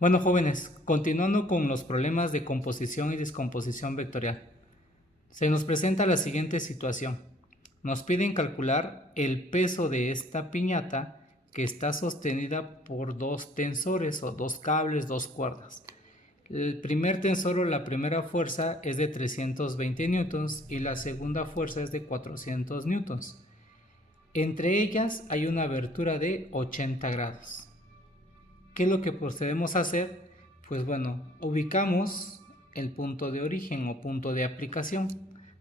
Bueno, jóvenes, continuando con los problemas de composición y descomposición vectorial, se nos presenta la siguiente situación. Nos piden calcular el peso de esta piñata que está sostenida por dos tensores o dos cables, dos cuerdas. El primer tensor o la primera fuerza es de 320 newtons y la segunda fuerza es de 400 newtons. Entre ellas hay una abertura de 80 grados. ¿Qué es lo que procedemos a hacer? Pues bueno, ubicamos el punto de origen o punto de aplicación.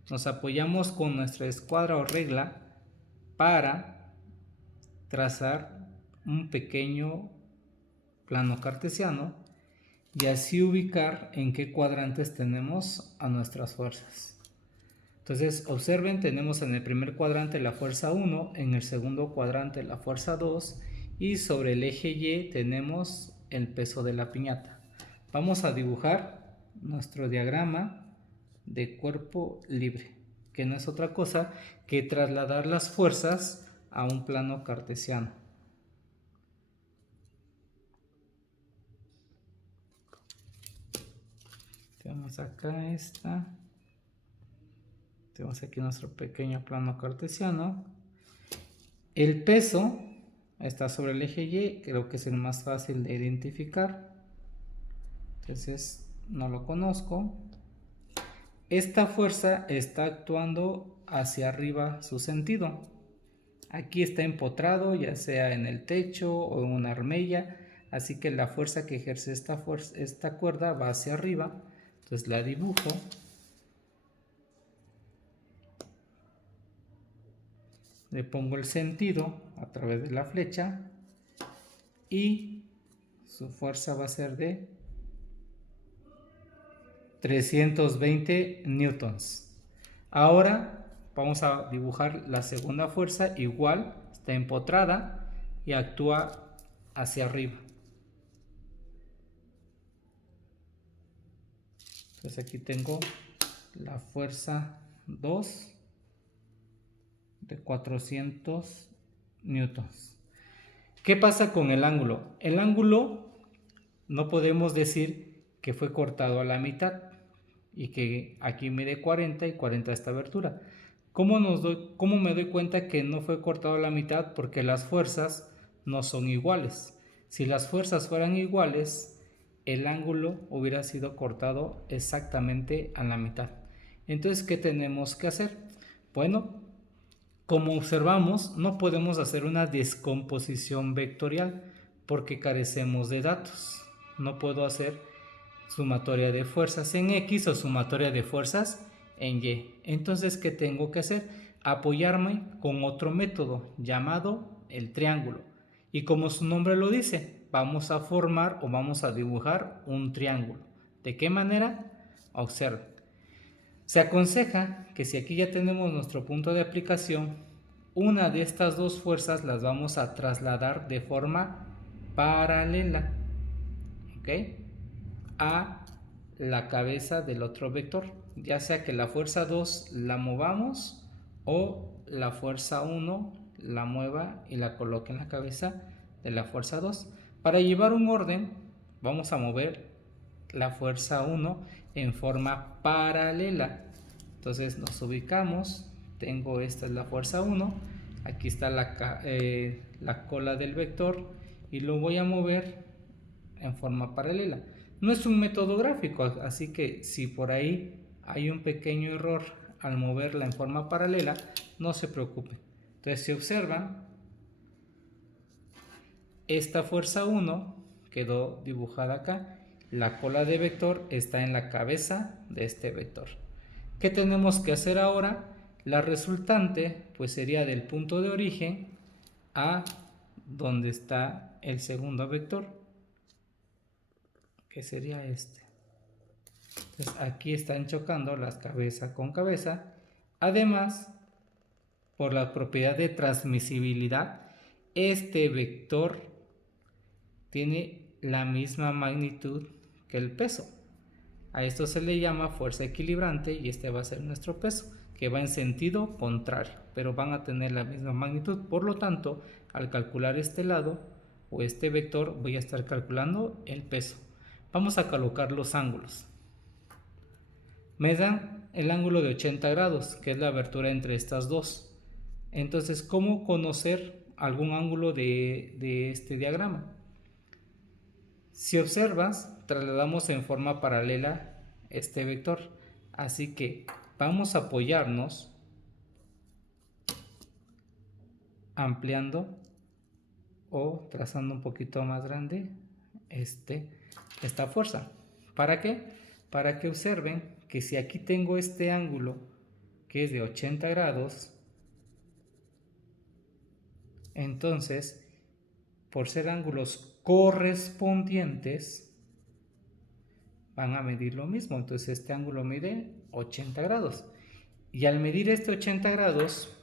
Nos apoyamos con nuestra escuadra o regla para trazar un pequeño plano cartesiano y así ubicar en qué cuadrantes tenemos a nuestras fuerzas. Entonces observen, tenemos en el primer cuadrante la fuerza 1, en el segundo cuadrante la fuerza 2 y sobre el eje Y tenemos el peso de la piñata. Vamos a dibujar nuestro diagrama de cuerpo libre, que no es otra cosa que trasladar las fuerzas a un plano cartesiano. Tenemos acá esta. Tenemos aquí nuestro pequeño plano cartesiano. El peso está sobre el eje Y, creo que es el más fácil de identificar. Entonces no lo conozco. Esta fuerza está actuando hacia arriba su sentido. Aquí está empotrado, ya sea en el techo o en una armella. Así que la fuerza que ejerce esta cuerda va hacia arriba. Entonces la dibujo. Le pongo el sentido a través de la flecha y su fuerza va a ser de 320 newtons. Ahora vamos a dibujar la segunda fuerza, igual, está empotrada y actúa hacia arriba. Entonces aquí tengo la fuerza 2 de 400 newtons. ¿Qué pasa con el ángulo? El ángulo no podemos decir que fue cortado a la mitad y que aquí mide 40 y 40 esta abertura. ¿Cómo me doy cuenta que no fue cortado a la mitad? Porque las fuerzas no son iguales. Si las fuerzas fueran iguales, el ángulo hubiera sido cortado exactamente a la mitad. Entonces, ¿qué tenemos que hacer? Bueno, como observamos, no podemos hacer una descomposición vectorial porque carecemos de datos. No puedo hacer sumatoria de fuerzas en X o sumatoria de fuerzas en Y. Entonces, ¿qué tengo que hacer? Apoyarme con otro método llamado el triángulo. Y como su nombre lo dice, vamos a formar o vamos a dibujar un triángulo. ¿De qué manera? Observen. Se aconseja que si aquí ya tenemos nuestro punto de aplicación, una de estas dos fuerzas las vamos a trasladar de forma paralela, ¿ok?, a la cabeza del otro vector, ya sea que la fuerza 2 la movamos o la fuerza 1 la mueva y la coloque en la cabeza de la fuerza 2. Para llevar un orden, vamos a mover la fuerza 1 en forma paralela. Entonces nos ubicamos, tengo esta es la fuerza 1, aquí está la cola del vector y lo voy a mover en forma paralela. No es un método gráfico, así que si por ahí hay un pequeño error al moverla en forma paralela, no se preocupen. Entonces, si observan, esta fuerza 1 quedó dibujada acá. La cola de vector está en la cabeza de este vector. ¿Qué tenemos que hacer ahora? La resultante pues sería del punto de origen a donde está el segundo vector, que sería este. Entonces aquí están chocando las cabeza con cabeza. Además, por la propiedad de transmisibilidad, este vector tiene la misma magnitud que el peso. A esto se le llama fuerza equilibrante y este va a ser nuestro peso, que va en sentido contrario, pero van a tener la misma magnitud. Por lo tanto, al calcular este lado o este vector, voy a estar calculando el peso. Vamos a colocar los ángulos. Me dan el ángulo de 80 grados, que es la abertura entre estas dos. Entonces, ¿cómo conocer algún ángulo de este diagrama? Si observas, trasladamos en forma paralela este vector. Así que vamos a apoyarnos ampliando o trazando un poquito más grande esta fuerza. ¿Para qué? Para que observen que si aquí tengo este ángulo que es de 80 grados, entonces por ser ángulos correspondientes van a medir lo mismo. Entonces este ángulo mide 80 grados y al medir este 80 grados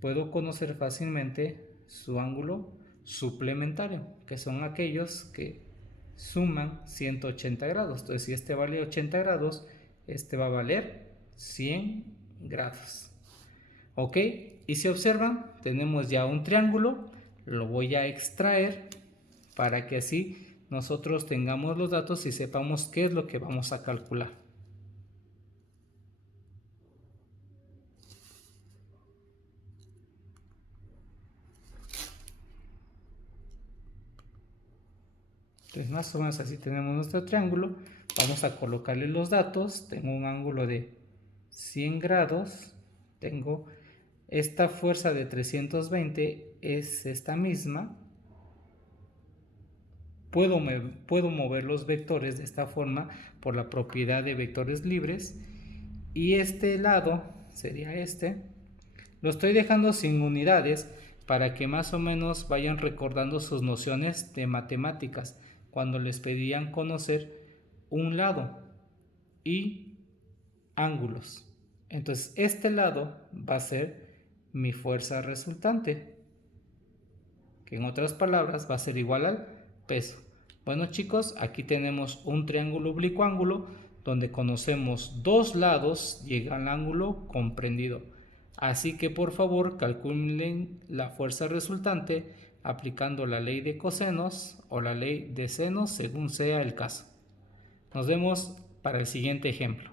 puedo conocer fácilmente su ángulo suplementario, que son aquellos que suman 180 grados. Entonces, si este vale 80 grados, este va a valer 100 grados. ¿Ok? Y si observan, tenemos ya un triángulo. Lo voy a extraer para que así nosotros tengamos los datos y sepamos qué es lo que vamos a calcular. Entonces más o menos así tenemos nuestro triángulo. Vamos a colocarle los datos. Tengo un ángulo de 100 grados. Tengo esta fuerza de 320 es esta misma. Puedo mover los vectores de esta forma por la propiedad de vectores libres. Y este lado sería este. Lo estoy dejando sin unidades para que más o menos vayan recordando sus nociones de matemáticas cuando les pedían conocer un lado y ángulos. Entonces este lado va a ser mi fuerza resultante, que en otras palabras va a ser igual al peso. Bueno chicos, aquí tenemos un triángulo oblicuo ángulo donde conocemos dos lados y el ángulo comprendido. Así que por favor calculen la fuerza resultante aplicando la ley de cosenos o la ley de senos según sea el caso. Nos vemos para el siguiente ejemplo.